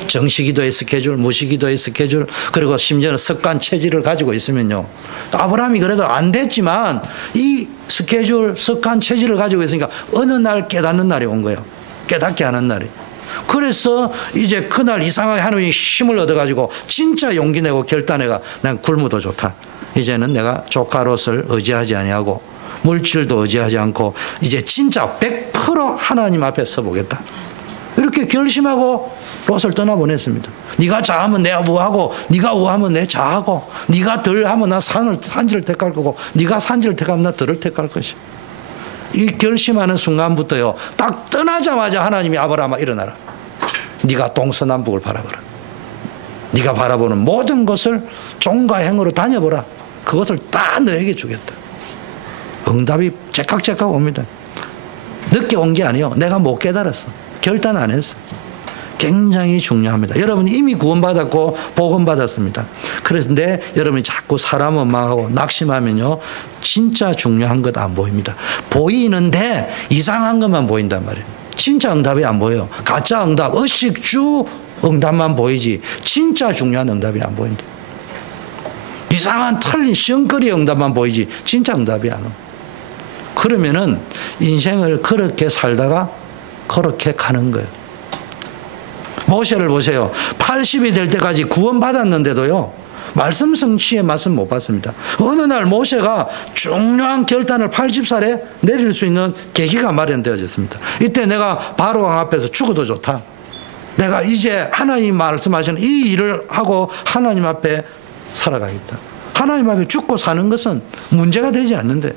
정시기도의 스케줄, 무시기도의 스케줄, 그리고 심지어는 습관 체질을 가지고 있으면요. 아브라함이 그래도 안 됐지만 이 스케줄, 습관 체질을 가지고 있으니까 어느 날 깨닫는 날이 온 거예요. 깨닫게 하는 날이. 그래서 이제 그날 이상하게 하나님이 힘을 얻어가지고 진짜 용기 내고 결단해가 난 굶어도 좋다. 이제는 내가 조카 롯을 의지하지 아니하고 물질도 의지하지 않고 이제 진짜 100% 하나님 앞에 서보겠다. 이렇게 결심하고 롯을 떠나보냈습니다. 네가 좌하면 내가 우하고 네가 우하면 내 좌하고 네가 덜하면 나 산지를 택할 거고 네가 산지를 택하면 나 덜을 택할 것이야. 이 결심하는 순간부터요. 딱 떠나자마자 하나님이 아브라함아 일어나라. 네가 동서남북을 바라보라. 네가 바라보는 모든 것을 종과 행으로 다녀보라. 그것을 다 너에게 주겠다. 응답이 째깍째깍 옵니다. 늦게 온 게 아니에요. 내가 못 깨달았어. 결단 안 했어. 굉장히 중요합니다. 여러분이 이미 구원받았고 복음 받았습니다. 그런데 여러분이 자꾸 사람 원망하고 낙심하면요 진짜 중요한 것 안 보입니다. 보이는데 이상한 것만 보인단 말이에요. 진짜 응답이 안 보여요. 가짜 응답, 의식주 응답만 보이지 진짜 중요한 응답이 안 보인다. 이상한 틀린 시험거리 응답만 보이지 진짜 응답이 안 와. 그러면은 인생을 그렇게 살다가 그렇게 가는 거예요. 모세를 보세요. 80이 될 때까지 구원받았는데도요. 말씀 성취의 맛은 못 봤습니다. 어느 날 모세가 중요한 결단을 80살에 내릴 수 있는 계기가 마련되어졌습니다. 이때 내가 바로 왕 앞에서 죽어도 좋다. 내가 이제 하나님 말씀하시는 이 일을 하고 하나님 앞에 살아가겠다. 하나님 앞에 죽고 사는 것은 문제가 되지 않는데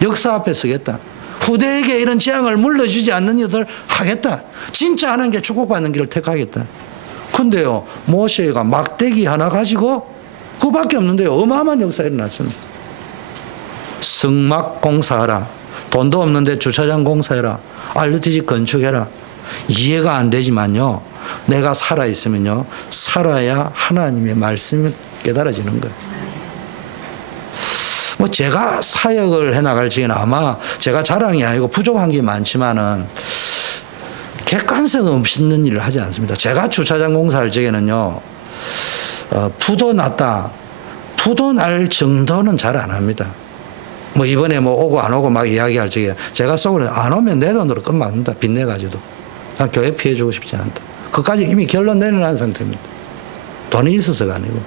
역사 앞에 서겠다. 후대에게 이런 재앙을 물려주지 않는 일을 하겠다. 진짜 하나님께 축복받는 길을 택하겠다. 근데요, 모세가 막대기 하나 가지고 그밖에 없는데요. 어마어마한 역사가 일어났습니다. 성막 공사하라. 돈도 없는데 주차장 공사해라. RTG 건축해라. 이해가 안 되지만요. 내가 살아있으면요. 살아야 하나님의 말씀이 깨달아지는 거예요. 뭐 제가 사역을 해나갈 적에는 아마 제가 자랑이 아니고 부족한 게 많지만은 객관성 없는 일을 하지 않습니다. 제가 주차장 공사할 적에는요, 부도 났다. 부도 날 정도는 잘 안 합니다. 뭐 이번에 뭐 오고 안 오고 막 이야기할 적에 제가 속으로 안 오면 내 돈으로 끝막는다. 빚내가지고도. 난 교회 피해주고 싶지 않다. 그까지 이미 결론 내려놓은 상태입니다. 돈이 있어서가 아니고.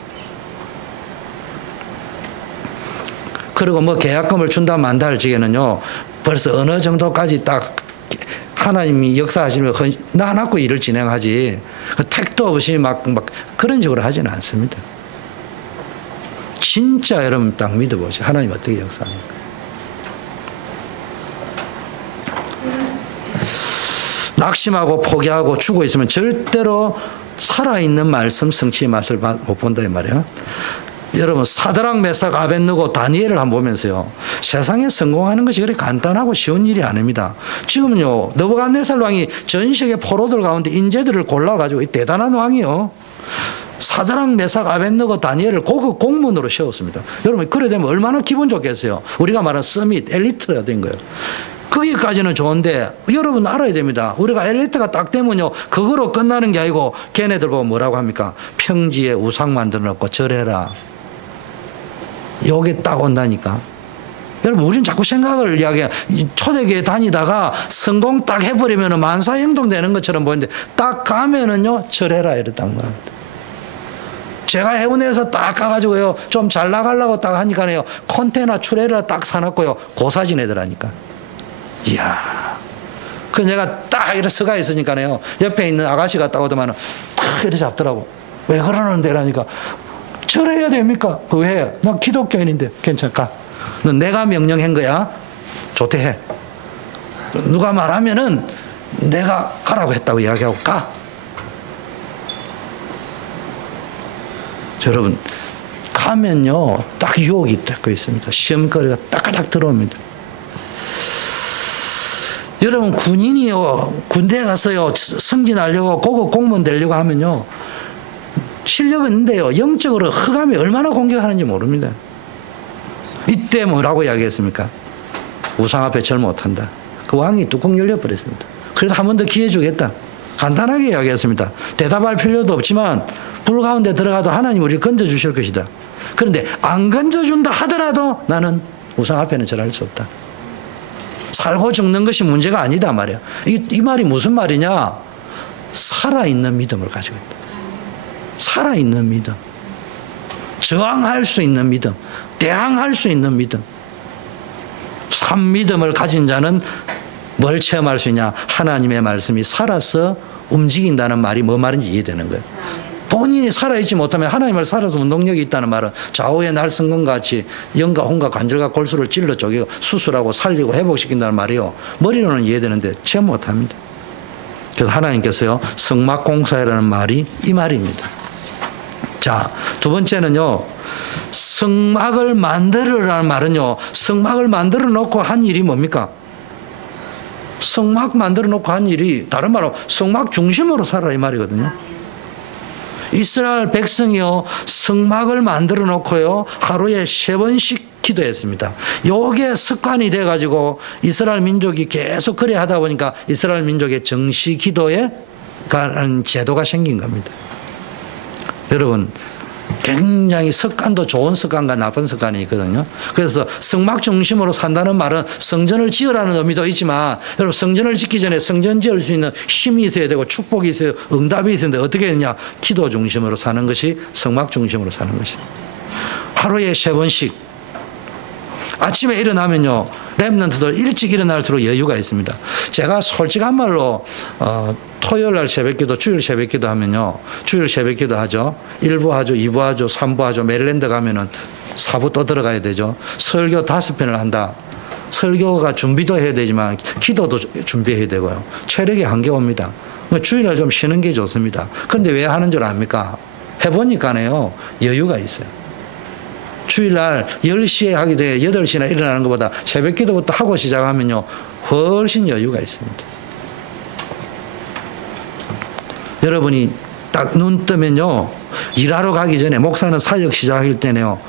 그리고 뭐 계약금을 준다 만다 할 적에는요, 벌써 어느 정도까지 딱 하나님이 역사하시면 나 낳고 일을 진행하지 택도 없이 막 그런 식으로 하지는 않습니다. 진짜 여러분 딱 믿어보세요. 하나님 어떻게 역사합니까? 낙심하고 포기하고 죽어 있으면 절대로 살아있는 말씀 성취의 맛을 못 본다 이 말이에요. 여러분 사드락 메삭 아벳느고 다니엘을 한번 보면서요. 세상에 성공하는 것이 그렇게 간단하고 쉬운 일이 아닙니다. 지금요 느부갓네살 왕이 전 세계 포로들 가운데 인재들을 골라가지고 대단한 왕이요. 사드락 메삭 아벳느고 다니엘을 고급 공문으로 세웠습니다. 여러분 그래 되면 얼마나 기분 좋겠어요. 우리가 말하는 서밋 엘리트가 된 거예요. 거기까지는 좋은데 여러분 알아야 됩니다. 우리가 엘리트가 딱 되면요 그거로 끝나는 게 아니고 걔네들 보고 뭐라고 합니까? 평지에 우상 만들어 놓고 절해라. 요게 딱 온다니까. 여러분 우리는 자꾸 생각을 이야기해. 초대교회 다니다가 성공 딱 해버리면 만사형통 되는 것처럼 보이는데 딱 가면은요 절해라 이랬단 말입니다. 제가 해운에서 딱 가가지고요 좀 잘 나가려고 딱 하니까요 컨테이너 출애를 딱 사놨고요 고사진 애들 하니까. 이야. 그 내가 딱 이렇게 서가 있으니까요 옆에 있는 아가씨가 딱 오더만은 딱 이렇게 잡더라고. 왜 그러는데? 라니까 절해야 됩니까? 그 왜? 나 기독교인인데 괜찮까? 너 내가 명령한 거야? 좋대 해. 누가 말하면은 내가 가라고 했다고 이야기하고 가. 여러분 가면요 딱 유혹이 딱 있습니다. 시험거리가 딱딱 들어옵니다. 여러분 군인이요 군대에 가서요 승진하려고 고급 공무원 되려고 하면요 실력은 있는데요 영적으로 흑암이 얼마나 공격하는지 모릅니다. 이때 뭐라고 이야기했습니까? 우상 앞에 절 못한다. 그 왕이 뚜껑 열려버렸습니다. 그래도 한 번 더 기회 주겠다. 간단하게 이야기했습니다. 대답할 필요도 없지만 불 가운데 들어가도 하나님 우리를 건져주실 것이다. 그런데 안 건져준다 하더라도 나는 우상 앞에는 절할 수 없다. 살고 죽는 것이 문제가 아니다 말이야. 이 말이 무슨 말이냐? 살아있는 믿음을 가지고 있다. 살아있는 믿음. 저항할 수 있는 믿음. 대항할 수 있는 믿음. 산 믿음을 가진 자는 뭘 체험할 수 있냐? 하나님의 말씀이 살아서 움직인다는 말이 뭐 말인지 이해되는 거예요. 본인이 살아있지 못하면 하나님을 살아서 운동력이 있다는 말은 좌우의 날성건 같이 영과 혼과 관절과 골수를 찔러 쪼개고 수술하고 살리고 회복시킨다는 말이요. 머리로는 이해되는데 체험 못합니다. 그래서 하나님께서요 성막공사라는 말이 이 말입니다. 자, 두 번째는요 성막을 만들으라는 말은요 성막을 만들어 놓고 한 일이 뭡니까? 성막 만들어 놓고 한 일이 다른 말로 성막 중심으로 살아라 이 말이거든요. 이스라엘 백성이요 성막을 만들어 놓고요 하루에 3번씩 기도했습니다. 요게 습관이 돼가지고 이스라엘 민족이 계속 그래 하다 보니까 이스라엘 민족의 정시 기도에 가는 제도가 생긴 겁니다. 여러분 굉장히 습관도 좋은 습관과 나쁜 습관이 있거든요. 그래서 성막 중심으로 산다는 말은 성전을 지으라는 의미도 있지만 여러분 성전을 짓기 전에 성전 지을 수 있는 힘이 있어야 되고 축복이 있어야 응답이 있어야 되는데 어떻게 되냐. 기도 중심으로 사는 것이 성막 중심으로 사는 것이다. 하루에 3번씩 아침에 일어나면요 렘넌트들 일찍 일어날수록 여유가 있습니다. 제가 솔직한 말로 토요일 날 새벽기도 주일 새벽기도 하면요 주일 새벽기도 하죠. 1부 하죠 2부 하죠 3부 하죠. 메릴랜드 가면은 4부 또 들어가야 되죠. 설교 5편을 한다. 설교가 준비도 해야 되지만 기도도 준비해야 되고요. 체력이 한계옵니다. 주일날 좀 쉬는 게 좋습니다. 그런데 왜 하는 줄 압니까? 해보니까요 여유가 있어요. 주일날 10시에 하게 돼 8시나 일어나는 것보다 새벽 기도부터 하고 시작하면요 훨씬 여유가 있습니다. 여러분이 딱 눈 뜨면요 일하러 가기 전에 목사는 사역 시작할 때네요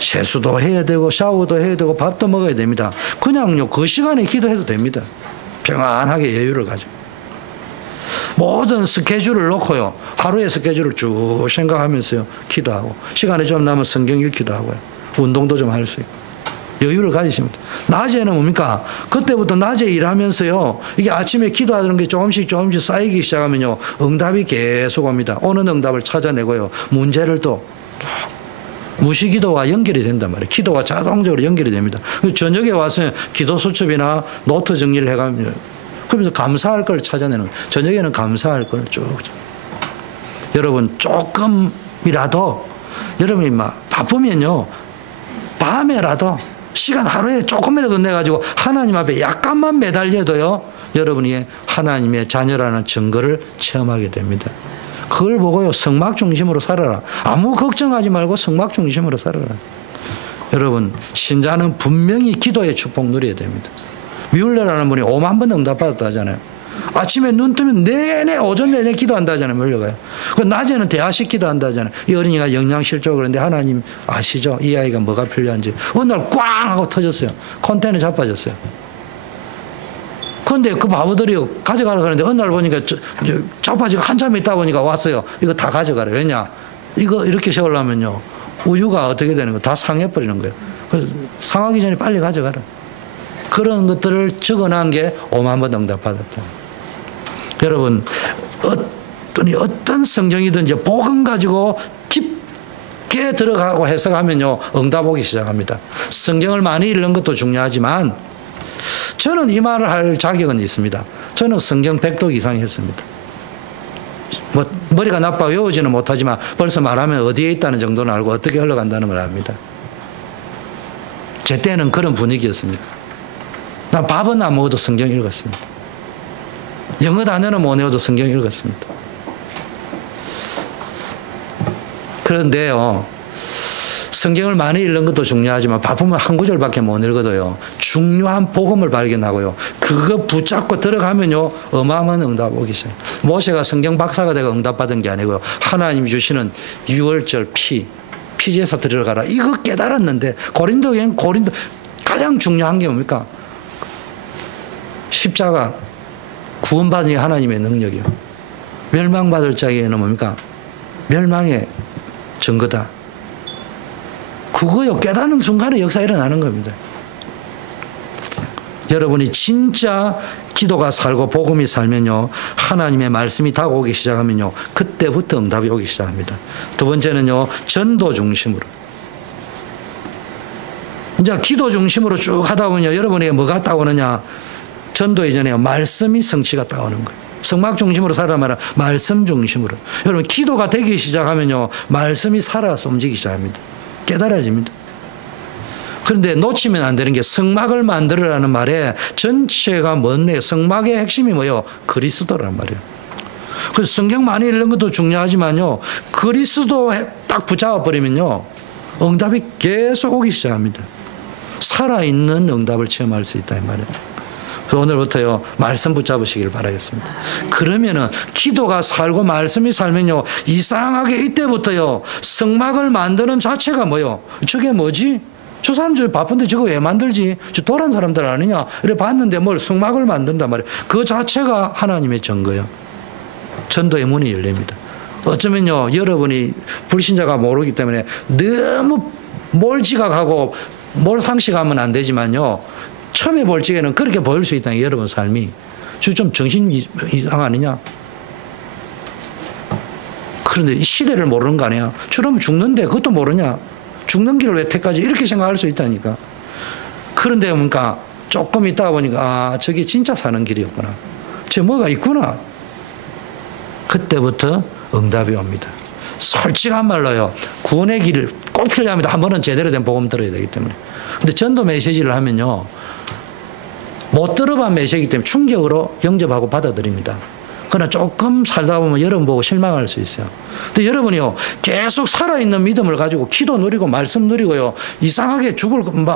세수도 해야 되고 샤워도 해야 되고 밥도 먹어야 됩니다. 그냥요 그 시간에 기도해도 됩니다. 평안하게 여유를 가지고 모든 스케줄을 놓고요 하루의 스케줄을 쭉 생각하면서요 기도하고 시간이 좀 남으면 성경 읽기도 하고요 운동도 좀 할 수 있고 여유를 가지시면 돼요. 낮에는 뭡니까? 그때부터 낮에 일하면서요 이게 아침에 기도하는 게 조금씩 쌓이기 시작하면요 응답이 계속 옵니다. 오는 응답을 찾아내고요 문제를 또 무시기도와 연결이 된단 말이에요. 기도와 자동적으로 연결이 됩니다. 저녁에 와서 기도 수첩이나 노트 정리를 해가면 그러면서 감사할 걸 찾아내는 거예요. 저녁에는 감사할 걸 쭉. 여러분 조금이라도 여러분이 막 바쁘면요 밤에라도 시간 하루에 조금이라도 내가지고 하나님 앞에 약간만 매달려도요 여러분이 하나님의 자녀라는 증거를 체험하게 됩니다. 그걸 보고요 성막 중심으로 살아라. 아무 걱정하지 말고 성막 중심으로 살아라. 여러분 신자는 분명히 기도의 축복 누려야 됩니다. 뮬러라는 분이 5만 번 응답받았다 하잖아요. 아침에 눈 뜨면 내내 오전 내내 기도한다 하잖아요. 뮬러가요. 그 낮에는 대화식 기도한다 하잖아요. 이 어린이가 영양실조 그런데 하나님 아시죠? 이 아이가 뭐가 필요한지. 어느 날 꽝 하고 터졌어요. 컨테이너 자빠졌어요. 그런데 그 바보들이 가져가라 그러는데 어느 날 보니까 자빠지고 한참 있다 보니까 왔어요. 이거 다 가져가라. 왜냐? 이거 이렇게 세우려면요 우유가 어떻게 되는 거 다 상해버리는 거예요. 상하기 전에 빨리 가져가라. 그런 것들을 적어놓은 게 5만 번 응답받았다. 여러분 어떤 성경이든지 복음 가지고 깊게 들어가고 해석하면요 응답 오기 시작합니다. 성경을 많이 읽는 것도 중요하지만 저는 이 말을 할 자격은 있습니다. 저는 성경 100독 이상 했습니다. 뭐 머리가 나빠 외우지는 못하지만 벌써 말하면 어디에 있다는 정도는 알고 어떻게 흘러간다는 걸 압니다. 제 때는 그런 분위기였습니다. 나 밥은 안 먹어도 성경 읽었습니다. 영어 단어는 못 외워도 성경 읽었습니다. 그런데요 성경을 많이 읽는 것도 중요하지만 바쁘면 한 구절밖에 못 읽어도요 중요한 복음을 발견하고요 그거 붙잡고 들어가면요 어마어마한 응답 오기 시작해요. 모세가 성경 박사가 되고 응답받은 게 아니고요 하나님이 주시는 유월절 피제사 드리러 가라 이거 깨달았는데 고린도 가장 중요한 게 뭡니까? 십자가 구원받은 하나님의 능력이요. 멸망받을 자에게는 뭡니까? 멸망의 증거다. 그거요 깨닫는 순간에 역사 일어나는 겁니다. 여러분이 진짜 기도가 살고 복음이 살면요 하나님의 말씀이 다가오기 시작하면요 그때부터 응답이 오기 시작합니다. 두 번째는요 전도 중심으로 이제 기도 중심으로 쭉 하다 보면요 여러분에게 뭐가 따오느냐 전도 이전에 말씀이 성취가 따오는 거예요. 성막 중심으로 살아가면 말씀 중심으로. 여러분 기도가 되기 시작하면요 말씀이 살아서 움직이기 시작합니다. 깨달아집니다. 그런데 놓치면 안 되는 게 성막을 만들으라는 말에 전체가 뭔데 성막의 핵심이 뭐예요? 그리스도란 말이에요. 그래서 성경 많이 읽는 것도 중요하지만요 그리스도에 딱 붙잡아 버리면요 응답이 계속 오기 시작합니다. 살아있는 응답을 체험할 수 있다 이 말이에요. 그래서 오늘부터요, 말씀 붙잡으시길 바라겠습니다. 그러면은 기도가 살고 말씀이 살면요, 이상하게 이때부터요, 성막을 만드는 자체가 뭐요? 저게 뭐지? 저 사람 저 바쁜데 저거 왜 만들지? 저 도란 사람들 아니냐? 이래 봤는데 뭘 성막을 만든단 말이에요. 그 자체가 하나님의 증거예요. 전도의 문이 열립니다. 어쩌면요, 여러분이 불신자가 모르기 때문에 너무 몰지각하고 몰상식하면 안 되지만요, 처음에 볼 적에는 그렇게 보일 수 있다는 게 여러분 삶이 좀 정신 이상 아니냐? 그런데 이 시대를 모르는 거 아니야? 저러면 죽는데 그것도 모르냐? 죽는 길을 왜 택하지? 이렇게 생각할 수 있다니까. 그런데 그러니까 조금 있다가 보니까 아, 저게 진짜 사는 길이었구나. 저 뭐가 있구나. 그때부터 응답이 옵니다. 솔직한 말로요, 구원의 길을 꼭 필요합니다. 한 번은 제대로 된 복음 들어야 되기 때문에. 근데 전도 메시지를 하면요, 못 들어본 메시지이기 때문에 충격으로 영접하고 받아들입니다. 그러나 조금 살다 보면 여러분 보고 실망할 수 있어요. 근데 여러분이요, 계속 살아있는 믿음을 가지고 기도 누리고 말씀 누리고요, 이상하게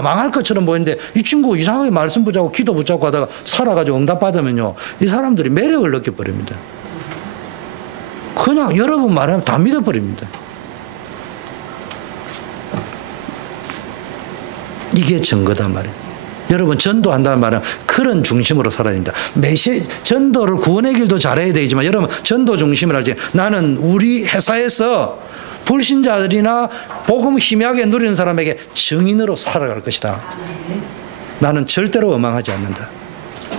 망할 것처럼 보이는데 이 친구 이상하게 말씀 붙잡고 기도 붙잡고 하다가 살아가지고 응답 받으면요, 이 사람들이 매력을 느껴버립니다. 그냥 여러분 말하면 다 믿어버립니다. 이게 증거단 말이에요. 여러분 전도한다는 말은 그런 중심으로 살아야 됩니다. 전도를 구원의 길도 잘해야 되지만 여러분 전도 중심을 할지, 나는 우리 회사에서 불신자들이나 복음 희미하게 누리는 사람에게 증인으로 살아갈 것이다. 나는 절대로 원망하지 않는다.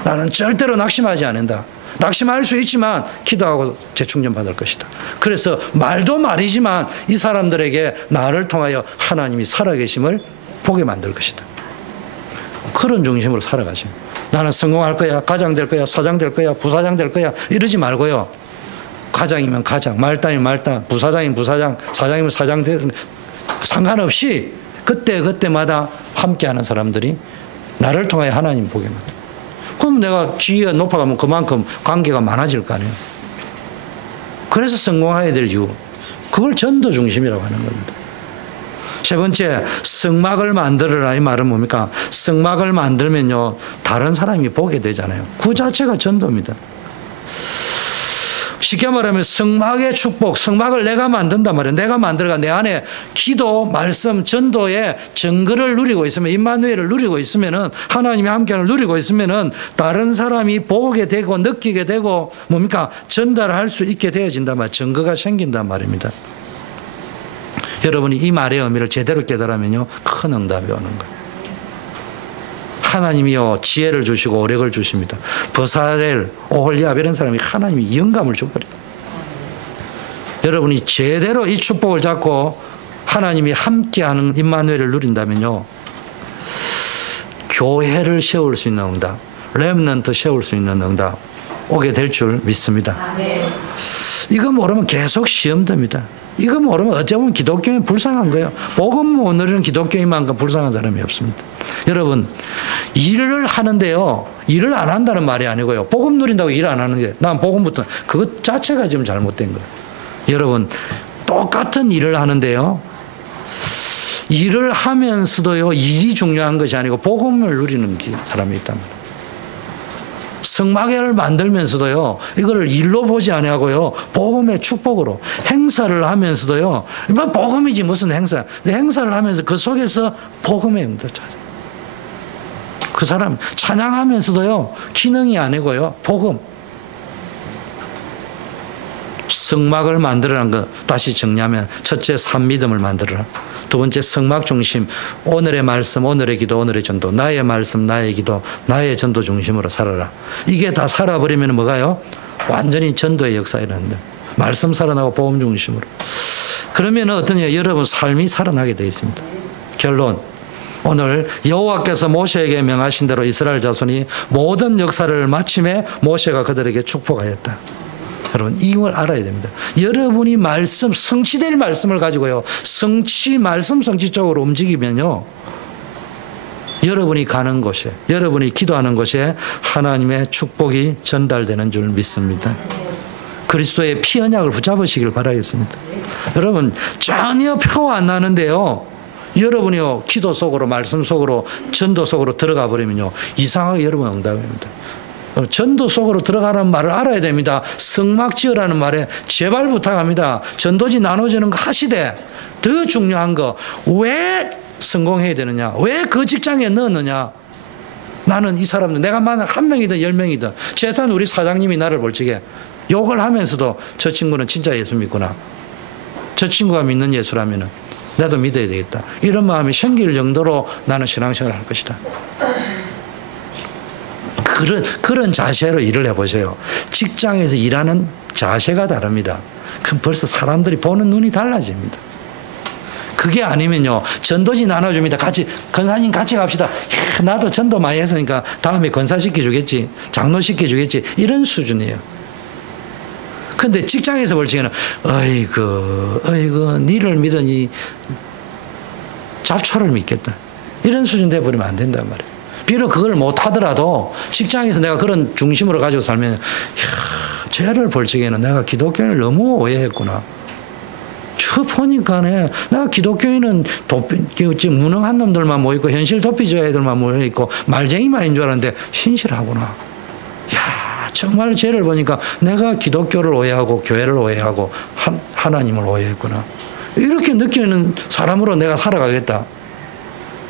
나는 절대로 낙심하지 않는다. 낙심할 수 있지만 기도하고 재충전 받을 것이다. 그래서 말도 말이지만 이 사람들에게 나를 통하여 하나님이 살아계심을 보게 만들 것이다. 그런 중심으로 살아가죠. 나는 성공할 거야, 과장 될 거야, 사장 될 거야, 부사장 될 거야, 이러지 말고요. 과장이면 과장, 말단이면 말단, 부사장이면 부사장, 사장이면 사장, 상관없이 그때마다 함께하는 사람들이 나를 통하여 하나님 보게 만들어요. 그럼 내가 지위가 높아가면 그만큼 관계가 많아질 거 아니에요. 그래서 성공해야 될 이유, 그걸 전도 중심이라고 하는 겁니다. 세 번째, 성막을 만들어라. 이 말은 뭡니까? 성막을 만들면요, 다른 사람이 보게 되잖아요. 그 자체가 전도입니다. 쉽게 말하면 성막의 축복, 성막을 내가 만든단 말이에요. 내가 만들어가 내 안에 기도, 말씀, 전도의 증거를 누리고 있으면, 임마누엘을 누리고 있으면은, 하나님의 함께를 누리고 있으면은 다른 사람이 보게 되고 느끼게 되고 뭡니까? 전달할 수 있게 되어진단 말이에요. 증거가 생긴단 말입니다. 여러분이 이 말의 의미를 제대로 깨달으면요, 큰 응답이 오는 거예요. 하나님이요, 지혜를 주시고 오력을 주십니다. 버사렐, 오홀리압 이런 사람이 하나님이 영감을 줘버려요. 여러분이 제대로 이 축복을 잡고 하나님이 함께하는 임마누엘을 누린다면요, 교회를 세울 수 있는 응답, 렘넌트 세울 수 있는 응답 오게 될 줄 믿습니다. 이거 모르면 계속 시험 듭니다. 이거 모르면 어찌 보면 기독교인 불쌍한 거예요. 복음 못 누리는 기독교인만큼 불쌍한 사람이 없습니다. 여러분, 일을 하는데요, 일을 안 한다는 말이 아니고요, 복음 누린다고 일 안 하는 게, 난 복음부터 그것 자체가 지금 잘못된 거예요. 여러분, 똑같은 일을 하는데요, 일을 하면서도요, 일이 중요한 것이 아니고 복음을 누리는 사람이 있단 말이에요. 성막을 만들면서도요, 이걸 일로 보지 아니하고요, 복음의 축복으로 행사를 하면서도요, 뭐 복음이지 무슨 행사. 근데 행사를 하면서 그 속에서 복음의 응답 찾아. 그 사람 찬양하면서도요, 기능이 아니고요, 복음. 성막을 만들어라는 거 다시 정리하면, 첫째 산믿음을 만들어라. 두 번째 성막 중심, 오늘의 말씀, 오늘의 기도, 오늘의 전도, 나의 말씀, 나의 기도, 나의 전도 중심으로 살아라. 이게 다 살아버리면 뭐가요? 완전히 전도의 역사에 일어난다. 말씀 살아나고 복음 중심으로. 그러면 어떠냐? 여러분 삶이 살아나게 되어 있습니다. 결론, 오늘 여호와께서 모세에게 명하신 대로 이스라엘 자손이 모든 역사를 마침에 모세가 그들에게 축복하였다. 여러분 이걸 알아야 됩니다. 여러분이 말씀, 성취될 말씀을 가지고요, 말씀 성취 쪽으로 움직이면요, 여러분이 가는 곳에, 여러분이 기도하는 곳에 하나님의 축복이 전달되는 줄 믿습니다. 그리스도의 피 언약을 붙잡으시길 바라겠습니다. 여러분 전혀 표 안 나는데요, 여러분이요 기도 속으로 말씀 속으로 전도 속으로 들어가 버리면요 이상하게 여러분 응답입니다. 전도 속으로 들어가는 말을 알아야 됩니다. 성막지어라는 말에 제발 부탁합니다. 전도지 나눠주는 거 하시되 더 중요한 거 왜 성공해야 되느냐, 왜 그 직장에 넣었느냐. 나는 이 사람들 내가 만약 1명이든 10명이든 재산 우리 사장님이 나를 볼 적에 욕을 하면서도 저 친구는 진짜 예수 믿구나, 저 친구가 믿는 예수라면 나도 믿어야 되겠다, 이런 마음이 생길 정도로 나는 신앙생활을 할 것이다. 그런 자세로 일을 해보세요. 직장에서 일하는 자세가 다릅니다. 그럼 벌써 사람들이 보는 눈이 달라집니다. 그게 아니면요 전도지 나눠줍니다. 같이 권사님 같이 갑시다. 야, 나도 전도 많이 했으니까 다음에 권사 시켜주겠지, 장로 시켜주겠지, 이런 수준이에요. 근데 직장에서 볼 적에는 어이구 니를 믿으니 잡초를 믿겠다, 이런 수준 돼버리면 안 된단 말이에요. 비록 그걸 못하더라도 직장에서 내가 그런 중심으로 가지고 살면 쟤를 볼 적에는 내가 기독교인을 너무 오해했구나. 저 보니까네 내가 기독교인은 무능한 놈들만 모여있고 현실 도피자 애들만 모여있고 말쟁이만인 줄 알았는데 신실하구나. 야, 정말 쟤를 보니까 내가 기독교를 오해하고 교회를 오해하고 하나님을 오해했구나. 이렇게 느끼는 사람으로 내가 살아가겠다.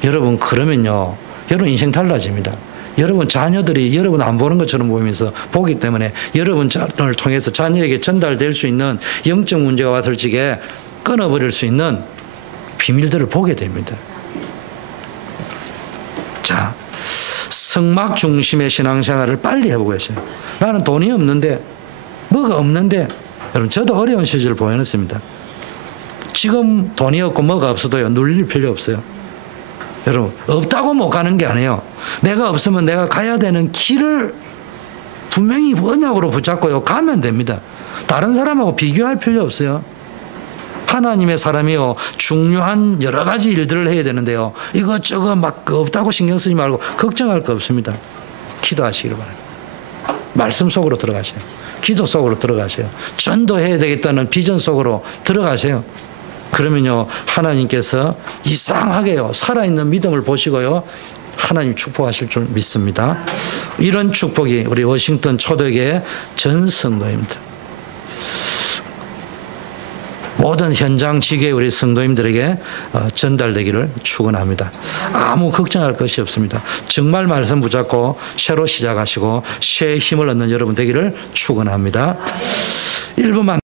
여러분 그러면요 여러분 인생 달라집니다. 여러분 자녀들이 여러분 안 보는 것처럼 보이면서 보기 때문에 여러분을 통해서 자녀에게 전달될 수 있는 영적 문제가 왔을 적에 끊어버릴 수 있는 비밀들을 보게 됩니다. 자, 성막 중심의 신앙생활을 빨리 해보겠어요. 나는 돈이 없는데 뭐가 없는데, 여러분 저도 어려운 시절을 보내놨습니다. 지금 돈이 없고 뭐가 없어도요 눌릴 필요 없어요. 여러분 없다고 못 가는 게 아니에요. 내가 없으면 내가 가야 되는 길을 분명히 언약으로 붙잡고요 가면 됩니다. 다른 사람하고 비교할 필요 없어요. 하나님의 사람이요 중요한 여러 가지 일들을 해야 되는데요 이것저것 막 없다고 신경 쓰지 말고 걱정할 거 없습니다. 기도하시기를 바랍니다. 말씀 속으로 들어가세요. 기도 속으로 들어가세요. 전도해야 되겠다는 비전 속으로 들어가세요. 그러면요 하나님께서 이상하게요 살아있는 믿음을 보시고요 하나님 축복하실 줄 믿습니다. 이런 축복이 우리 워싱턴 초대교회 전 성도입니다. 모든 현장 지계 우리 성도님들에게 전달되기를 축원합니다. 아무 걱정할 것이 없습니다. 정말 말씀 붙잡고 새로 시작하시고 새 힘을 얻는 여러분 되기를 축원합니다. 1분만